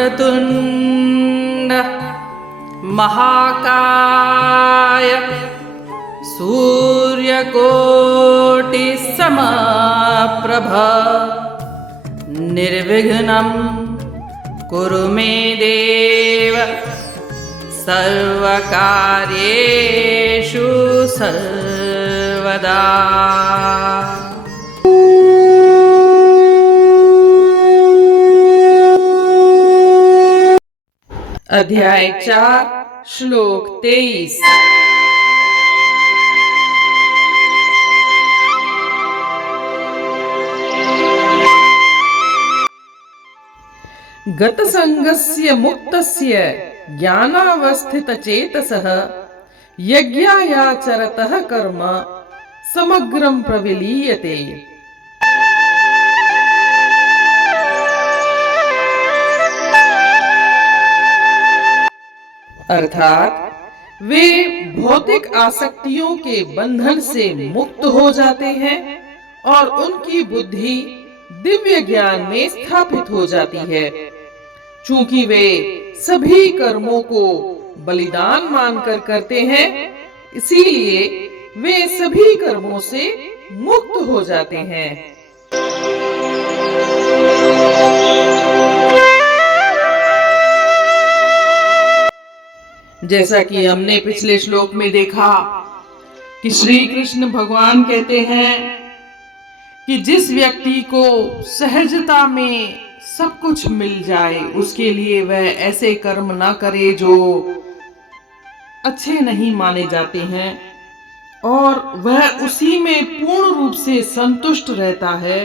वक्रतुण्ड महाकाय सूर्यकोटिसमप्रभ निर्विघ्नं कुरु मे देव सर्वकार्येषु सर्वदा। अध्याय 4 श्लोक 23। गतसंगस्य मुक्तस्य ज्ञानावस्थितचेतसः यज्ञायाचरतः कर्म समग्रं प्रविलीयते। अर्थात वे भौतिक आसक्तियों के बंधन से मुक्त हो जाते हैं और उनकी बुद्धि दिव्य ज्ञान में स्थापित हो जाती है। चूंकि वे सभी कर्मों को बलिदान मानकर करते हैं, इसीलिए वे सभी कर्मों से मुक्त हो जाते हैं। जैसा कि हमने पिछले श्लोक में देखा कि श्री कृष्ण भगवान कहते हैं कि जिस व्यक्ति को सहजता में सब कुछ मिल जाए, उसके लिए वह ऐसे कर्म ना करे जो अच्छे नहीं माने जाते हैं, और वह उसी में पूर्ण रूप से संतुष्ट रहता है।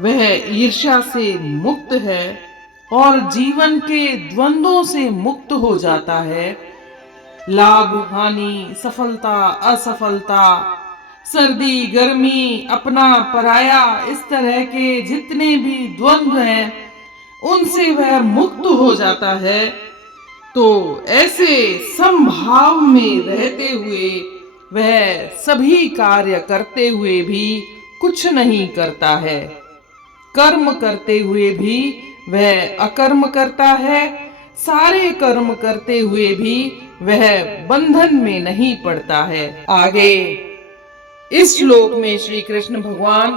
वह ईर्ष्या से मुक्त है और जीवन के द्वंद्वों से मुक्त हो जाता है। लाभ हानि, सफलता असफलता, सर्दी गर्मी, अपना पराया, इस तरह के जितने भी द्वंद्व हैं, उनसे वह मुक्त हो जाता है। तो ऐसे समभाव में रहते हुए वह सभी कार्य करते हुए भी कुछ नहीं करता है। कर्म करते हुए भी वह अकर्म करता है, सारे कर्म करते हुए भी वह बंधन में नहीं पड़ता है। आगे इस श्लोक में श्री कृष्ण भगवान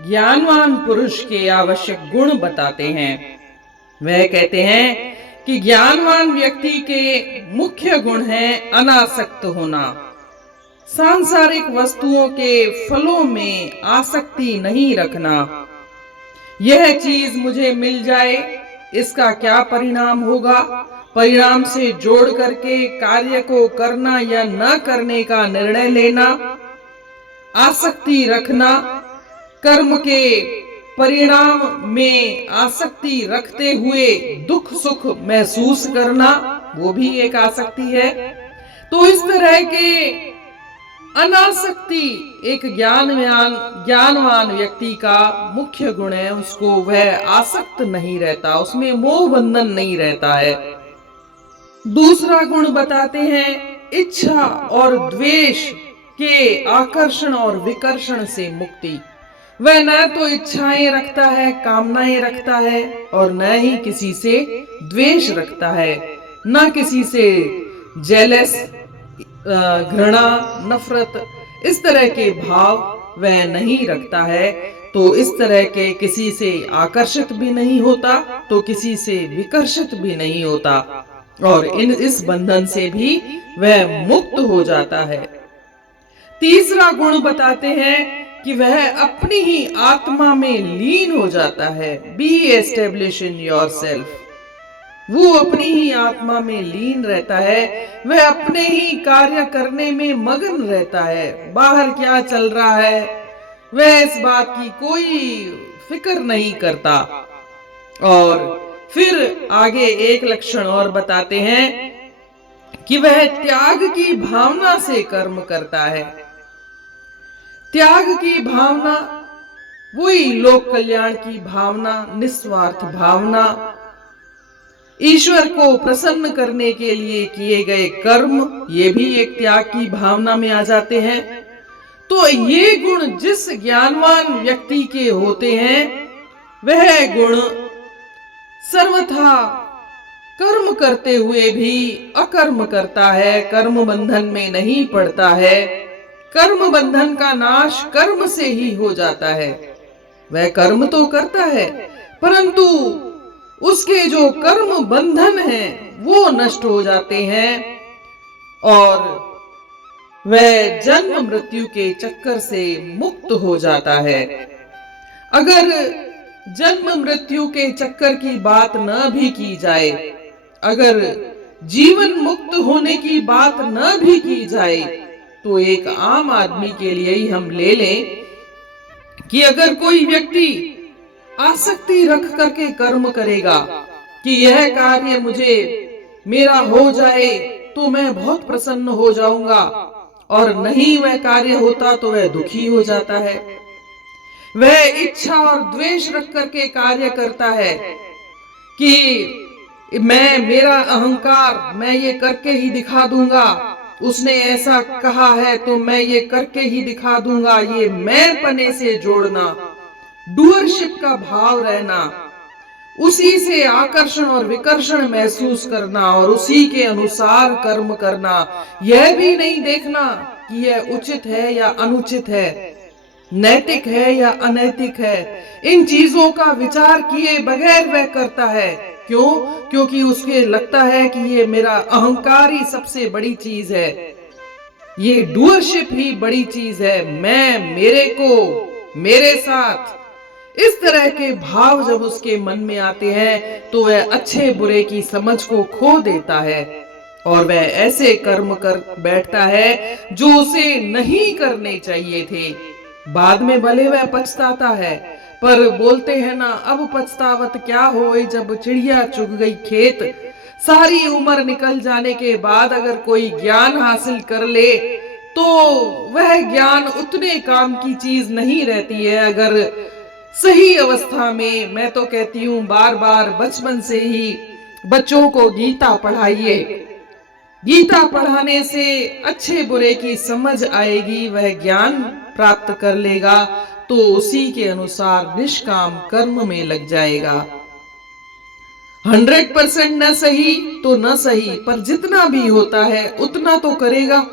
ज्ञानवान पुरुष के आवश्यक गुण बताते हैं। वह कहते हैं कि ज्ञानवान व्यक्ति के मुख्य गुण हैं अनासक्त होना, सांसारिक वस्तुओं के फलों में आसक्ति नहीं रखना। यह चीज मुझे मिल जाए, इसका क्या परिणाम होगा, परिणाम से जोड़ करके कार्य को करना या न करने का निर्णय लेना, आसक्ति रखना, कर्म के परिणाम में आसक्ति रखते हुए दुख सुख महसूस करना, वो भी एक आसक्ति है। तो इस तरह के अनासक्ति एक ज्ञानवान व्यक्ति का मुख्य गुण है। उसको वह आसक्त नहीं रहता, उसमें मोह बंधन नहीं रहता है। दूसरा गुण बताते हैं इच्छा और द्वेष के आकर्षण और विकर्षण से मुक्ति। वह न तो इच्छाएं रखता है, कामनाएं रखता है, और न ही किसी से द्वेष रखता है, न किसी से जेलस, घृणा, नफरत, इस तरह के भाव वह नहीं रखता है। तो इस तरह के किसी से आकर्षित भी नहीं होता, तो किसी से विकर्षित भी नहीं होता, और इस बंधन से भी वह मुक्त हो जाता है। तीसरा गुण बताते हैं कि वह अपनी ही आत्मा में लीन हो जाता है। B establish in yourself. वो अपनी ही आत्मा में लीन रहता है, वह अपने ही कार्य करने में मगन रहता है। बाहर क्या चल रहा है वह इस बात की कोई फिक्र नहीं करता। और फिर आगे एक लक्षण और बताते हैं कि वह त्याग की भावना से कर्म करता है। त्याग की भावना वही लोक कल्याण की भावना, निस्वार्थ भावना, ईश्वर को प्रसन्न करने के लिए किए गए कर्म, ये भी एक त्याग की भावना में आ जाते हैं। तो ये गुण जिस ज्ञानवान व्यक्ति के होते हैं, वह गुण सर्वथा कर्म करते हुए भी अकर्म करता है, कर्म बंधन में नहीं पड़ता है। कर्म बंधन का नाश कर्म से ही हो जाता है। वह कर्म तो करता है, परंतु उसके जो कर्म बंधन हैं वो नष्ट हो जाते हैं और वह जन्म मृत्यु के चक्कर से मुक्त हो जाता है। अगर जन्म मृत्यु के चक्कर की बात न भी की जाए, अगर जीवन मुक्त होने की बात न भी की जाए, तो एक आम आदमी के लिए ही हम ले लें कि अगर कोई व्यक्ति आसक्ति रख करके कर्म करेगा कि यह कार्य मुझे मेरा हो जाए तो मैं बहुत प्रसन्न हो जाऊंगा, और नहीं वह कार्य होता तो वह दुखी हो जाता है। वह इच्छा और द्वेष रख करके कार्य करता है कि मेरा अहंकार, मैं ये करके ही दिखा दूंगा, उसने ऐसा कहा है तो मैं ये करके ही दिखा दूंगा। ये मैं पने से जोड़ना, डूअरशिप का भाव रहना, उसी से आकर्षण और विकर्षण महसूस करना और उसी के अनुसार कर्म करना, यह भी नहीं देखना कि यह उचित है या अनुचित है, नैतिक है या अनैतिक है। इन चीजों का विचार किए बगैर वह करता है। क्यों? क्योंकि उसके लगता है कि ये मेरा अहंकार ही सबसे बड़ी चीज है, ये डूअरशिप ही बड़ी चीज है, मैं, मेरे को, मेरे साथ। इस तरह के भाव जब उसके मन में आते हैं तो वह अच्छे बुरे की समझ को खो देता है और वह ऐसे कर्म कर बैठता है जो उसे नहीं करने चाहिए थे। बाद में भले वह पछताता है, पर बोलते हैं ना, अब पछतावत क्या होए जब चिड़िया चुग गई खेत। सारी उम्र निकल जाने के बाद अगर कोई ज्ञान हासिल कर ले तो वह ज्ञान उतने काम की चीज नहीं रहती है। अगर सही अवस्था में, मैं तो कहती हूँ बार बार बचपन से ही बच्चों को गीता पढ़ाइए। गीता पढ़ाने से अच्छे बुरे की समझ आएगी, वह ज्ञान प्राप्त कर लेगा तो उसी के अनुसार निष्काम कर्म में लग जाएगा। 100% न सही तो न सही, पर जितना भी होता है उतना तो करेगा।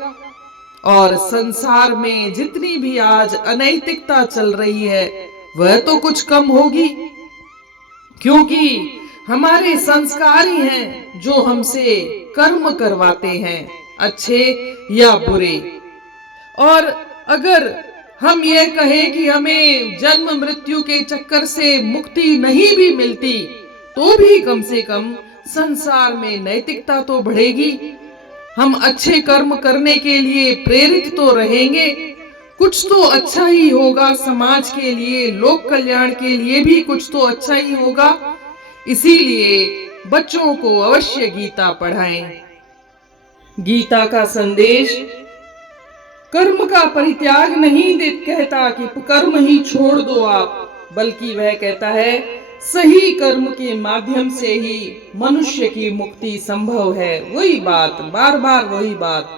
और संसार में जितनी भी आज अनैतिकता चल रही है वह तो कुछ कम होगी, क्योंकि हमारे संस्कार ही हैं जो हमसे कर्म करवाते हैं, अच्छे या बुरे। और अगर हम ये कहें कि हमें जन्म मृत्यु के चक्कर से मुक्ति नहीं भी मिलती तो भी कम से कम संसार में नैतिकता तो बढ़ेगी, हम अच्छे कर्म करने के लिए प्रेरित तो रहेंगे, कुछ तो अच्छा ही होगा समाज के लिए, लोक कल्याण के लिए भी कुछ तो अच्छा ही होगा। इसीलिए बच्चों को अवश्य गीता पढ़ाएं। गीता का संदेश कर्म का परित्याग नहीं कहता कि कर्म ही छोड़ दो आप, बल्कि वह कहता है सही कर्म के माध्यम से ही मनुष्य की मुक्ति संभव है। वही बात, बार बार वही बात,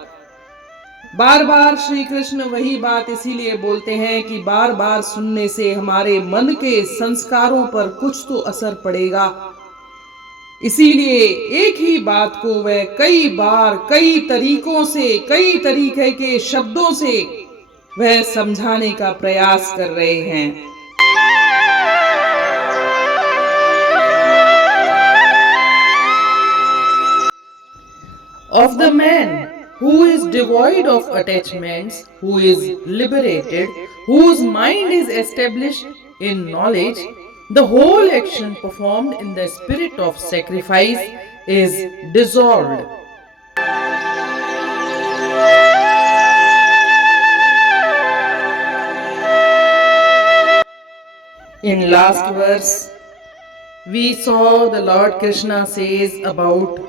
बार बार श्री कृष्ण वही बात इसीलिए बोलते हैं कि बार बार सुनने से हमारे मन के संस्कारों पर कुछ तो असर पड़ेगा। इसीलिए एक ही बात को वह कई बार, कई तरीकों से, कई तरीके के शब्दों से वह समझाने का प्रयास कर रहे हैं। Of the man who is devoid of attachments, who is liberated, whose mind is established in knowledge, the whole action performed in the spirit of sacrifice is dissolved. In last verse, we saw the Lord Krishna says about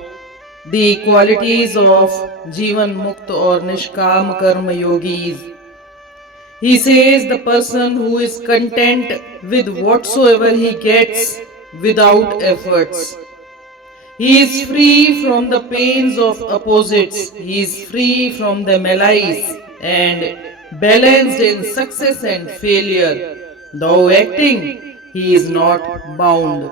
the qualities of Jivan Mukt or Nishkam Karma Yogis. He says the person who is content with whatsoever he gets without efforts. He is free from the pains of opposites. He is free from the malice and balanced in success and failure. Though acting, he is not bound.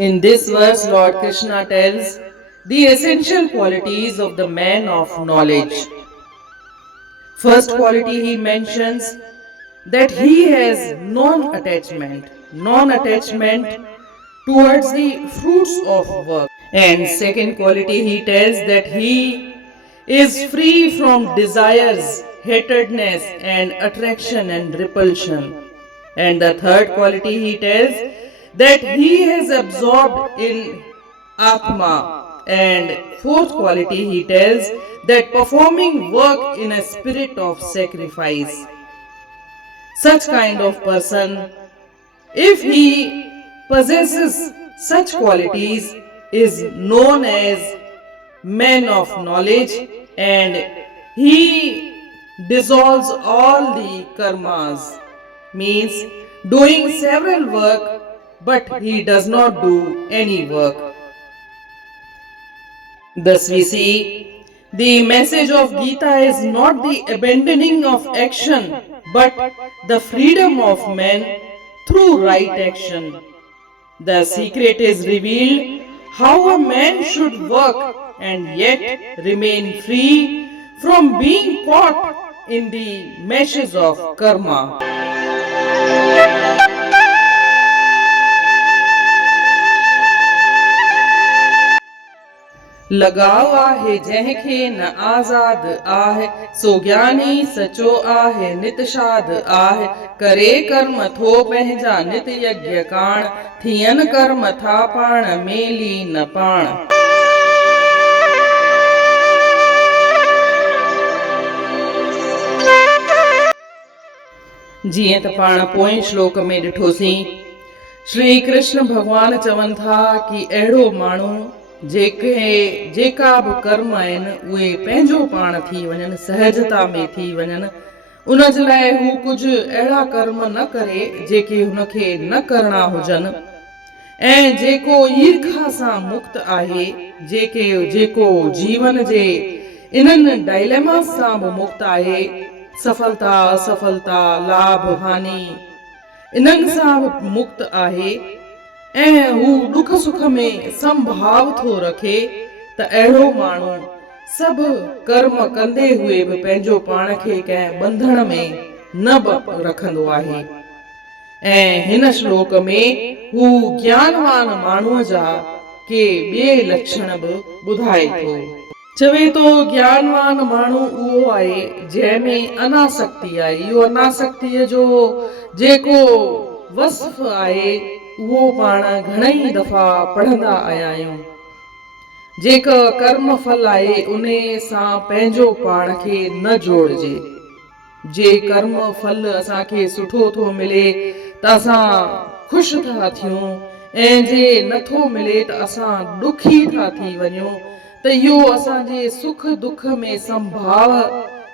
In this verse, Lord Krishna tells the essential qualities of the man of knowledge. First quality he mentions that he has non-attachment towards the fruits of work. And second quality he tells that he is free from desires, hatredness and attraction and repulsion. And the third quality he tells that he has absorbed in Atma. And fourth quality he tells that performing work in a spirit of sacrifice. Such kind of person, if he possesses such qualities, is known as man of knowledge, and he dissolves all the karmas, means doing several work but he does not do any work. Thus we see the message of Gita is not the abandoning of action but the freedom of man through right action. The secret is revealed how a man should work and yet remain free from being caught in the meshes of karma. लगाव आहे जंहिंखे न आज़ाद आहे, सो ज्ञानी सचो आहे नित शाद आहे। करे कर्म थो पंहिंजा नित यज्ञ काण, थियन कर्म था पाण मेली न पाण। जीअं त पाण पोएं श्लोक में ॾिठोसीं, श्री कृष्ण भगवान चवनि था कि अहिड़ो माण्हू जेका बि कर्म आहिनि उहे पंहिंजो पाण थी वञनि, सहजता में थी वञनि, उन जे लाइ हू कुझु अहिड़ा कर्म न करे जेके हुनखे न करणा हुजनि, ऐं जेको ईर्खा सां मुक्त आहे, जेको जीवन जे इन्हनि डायलेमा सां बि मुक्त आहे, सफलता असफलता लाभ हानि इन्हनि सां बि मुक्त आहे, ऐं हू दुख सुख में संभाव थो रखे, त अहिड़ो माण्हू सभु कर्म कंदे हुए बि पंहिंजो पाण खे कंहिं बंधन में न रखंदो आहे। ऐं हिन श्लोक में हू ज्ञानवान माण्हूअ जा के ॿिए लक्षण बि ॿुधाए थो। चवे तो ज्ञानवान माण्हू उहो आहे जंहिंमें अनासक्ति आहे। इहो अनासक्तिअ जो जेको वस्फ आहे उहो पाण घणई दफ़ा पढ़ंदा आया आहियूं। जेका कर्म फल आहे उन सां पंहिंजो पाण खे न जोड़जे। जे कर्म फल असांखे सुठो थो मिले त असां ख़ुशि था थियूं, ऐं जे नथो मिले त असां दुखी था थी वञूं, त इहो असांजे सुख दुख में संभाव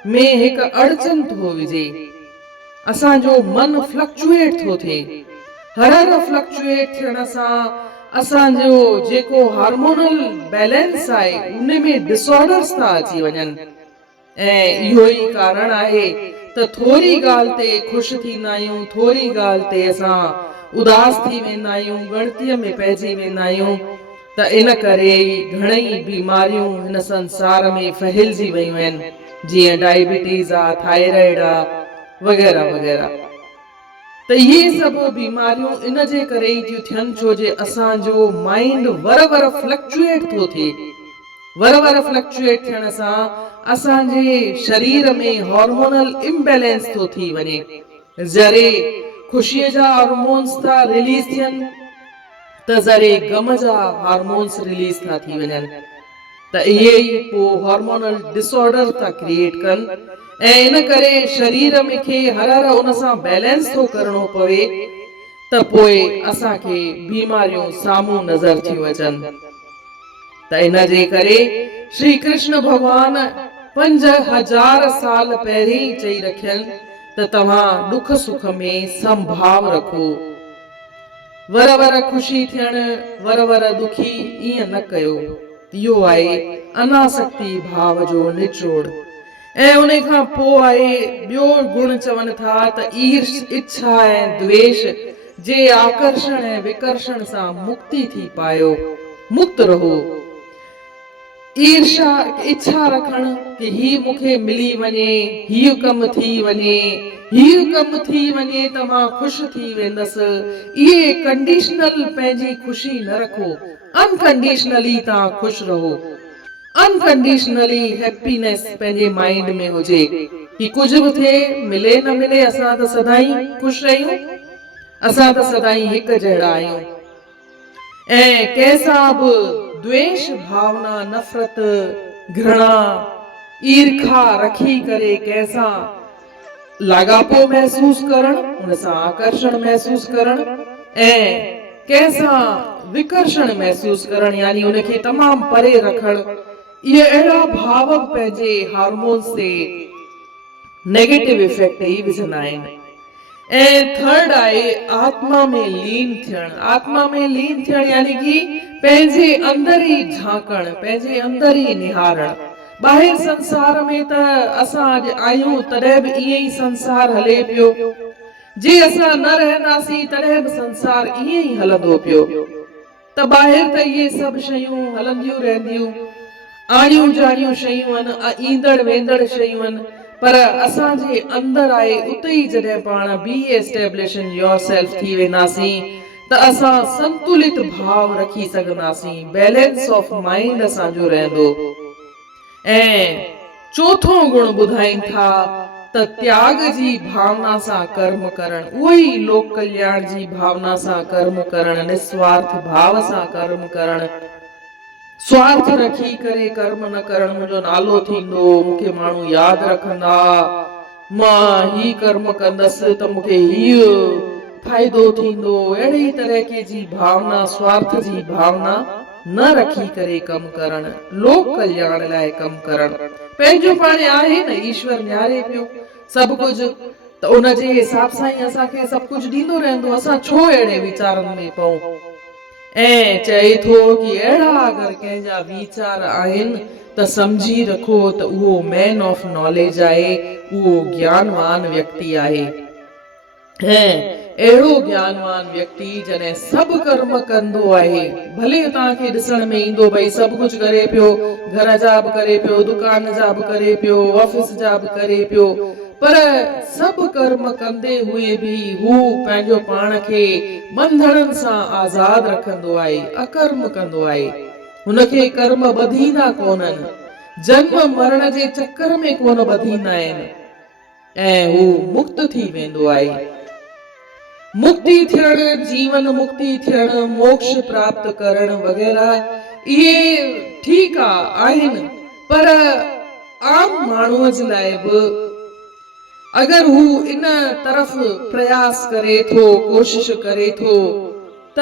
में हिकु अड़चन थो विझे। असांजो मन फ्लक्चुएट थो थिए। हर फ्लक्चुएट थियण सां असांजो जेको हार्मोनल बैलेंस आहे उन में डिसऑर्डर्स था अची वञनि, ऐं इहो ई कारण आहे त थोरी ॻाल्हि ते ख़ुशि थींदा आहियूं, थोरी ॻाल्हि ते असां उदास थी वेंदा आहियूं, गणतीअ में पइजी वेंदा आहियूं। त इन करे घणई बीमारियूं हिन संसार में फैलिजी वियूं आहिनि, जीअं डायबिटीज़ आहे, थायराइड आहे वग़ैरह वग़ैरह। त इहे सभु बीमारियूं इन जे करे ई थियूं थियनि छो जे असांजो माइंड वर फ्लक्चुएट थो थिए। वर फ्लक्चुएट थियण सां असांजे शरीर में हार्मोनल इम्बैलेंस थो थी वञे। ज़रे ख़ुशीअ जा हार्मोन्स था रिलीज़ थियनि त ज़रे गम जा हार्मोन्स रिलीज़ था थी वञनि, त इहे ई पोइ हार्मोनल डिसऑर्डर था क्रिएट कनि, ऐं इन करे शरीर में खे हर उन सां बैलेंस थो करणो पवे, त पोइ असांखे बीमारियूं साम्हूं नज़र थियूं अचनि। त इन जे करे श्री कृष्ण भगवान 5000 साल पहिरीं ई चई रखियनि त तव्हां दुख सुख में संभाव रखो। वर ख़ुशी थियण, वर दुखी ईअं न कयो। इहो आहे अनासक्ति भाव जो निचोड़। ऐं उन खां पोइ आहे ॿियो गुण चवनि था त ईर्ष, इच्छा ऐं द्वेष जे आकर्षण ऐं विकर्षण सां मुक्ति थी पायो, मुक्त रहो। ईर्षा इच्छा रखण कि ही मूंखे मिली वञे, हीउ कम थी वञे, हीउ कम थी वञे त मां ख़ुशि थी वेंदसि, इहे कंडीशनल पंहिंजी ख़ुशी न रखो। अनकंडीशनली तव्हां ख़ुशि रहो। अनकंडीशनली हैप्पीनेस पंहिंजे माइंड में हुजे कि कुछ बि थिए, मिले न मिले, असां त सदाई ख़ुशि रहियूं, असां त सदाई हिक जहिड़ा आहियूं। ऐं कंहिंसां बि द्वेष भावना, नफ़रत, घृणा, ईर्खा रखी करे कंहिंसां लाॻापो महसूस करण, उन सां आकर्षण महसूस करण, ऐं कंहिंसां विकर्षण महसूस करण, यानी उनखे तमामु परे रखण, इहे अहिड़ा भाव पंहिंजे हार्मोन्स ते नेगेटिव इफेक्ट ई विझंदा आहिनि। ऐं थर्ड आहे आत्मा में लीन थियण। आत्मा में लीन थियण यानी कि पंहिंजे अंदर ई झांकण, पंहिंजे अंदर ई निहारण। ॿाहिरि संसार में त असां अॼु आहियूं तॾहिं बि ईअं ई संसार हले पियो, जे असां न रहंदासीं तॾहिं बि संसार ईअं ई हलंदो पियो। त ॿाहिरि त इहे सभु शयूं हलंदियूं रहंदियूं, आणियूं जाणियूं शयूं आहिनि, ईंदड़ वेंदड़ शयूं आहिनि, पर असांजे अंदर आहे उते ई जॾहिं पाण बी एस्टेब्लिश इन योरसेल्फ थी वेंदासीं त असां संतुलित भाव रखी सघंदासीं, बैलेंस ऑफ माइंड असांजो रहंदो। ऐं चौथो गुण ॿुधाइनि था त त्याग जी भावना सां कर्म करण, उहो ई लोक कल्याण जी भावना सां कर्म करण, निस्वार्थ भाव सां कर्म करण। स्वार्थ रखी करे कर्म न करण, मुंहिंजो नालो थींदो, मूंखे माण्हू यादि रखंदा, मां ही कर्म कंदसि त मूंखे हीउ फ़ाइदो थींदो, अहिड़ी तरह जी भावना, स्वार्थ जी भावना न रखी करे कम करण, लोक कल्याण लाइ कम करण। पंहिंजो पाण आहे न, ईश्वर निहारे पियो सभु कुझु, त उन जे हिसाब सां ई असांखे सभु कुझु ॾींदो रहंदो, असां छो अहिड़े वीचारनि में पऊं। ऐं चए थो कि अहिड़ा अगरि कंहिंजा वीचार आहिनि त समझी रखो त उहो मैन ऑफ नॉलेज आहे, उहो ज्ञानवान व्यक्ति आहे। ऐं अहिड़ो ज्ञानवान व्यक्ति जॾहिं सभु कर्म कंदो आहे, भले तव्हांखे ॾिसण में ईंदो भई सभु कुझु करे पियो, घर जा बि करे पियो, दुकान जा बि करे पियो, ऑफिस जा बि करे पियो, पर सभु कर्म कंदे हुए बि हू पंहिंजो पाण खे बंधननि सां आज़ाद रखंदो आहे, अकर्म कंदो आहे। हुनखे कर्म ॿधींदा कोन्हनि, जन्म मरण जे चक्कर में कोन ॿधींदा आहिनि, ऐं हू मुक्त थी वेंदो आहे। मुक्ति थियण, जीवन मुक्ति थियण, मोक्ष प्राप्त करण वग़ैरह इहे ठीकु आहिनि, पर आम माण्हूअ जे लाइ बि अगरि हू इन तरफ़ प्रयास करे थो, कोशिश करे थो, त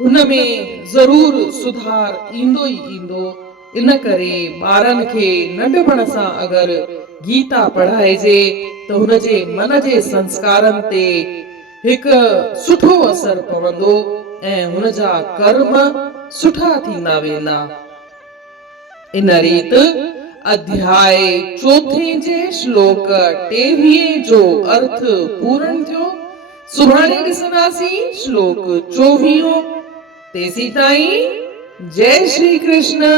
हुन में ज़रूर सुधार ईंदो ई ईंदो। इन करे ॿारनि खे नंढपण सां अगरि गीता पढ़ाइजे त हुन जे मन जे संस्कारनि ते हिकु सुठो असर पवंदो ऐं हुन जा कर्म सुठा थींदा वेंदा। इन रीति अध्याय 4 जे श्लोक 23 जो अर्थ पूर्ण थियो। सुभाणे ॾिसंदासीं श्लोक 24। तेसी ताईं जय श्री कृष्ण।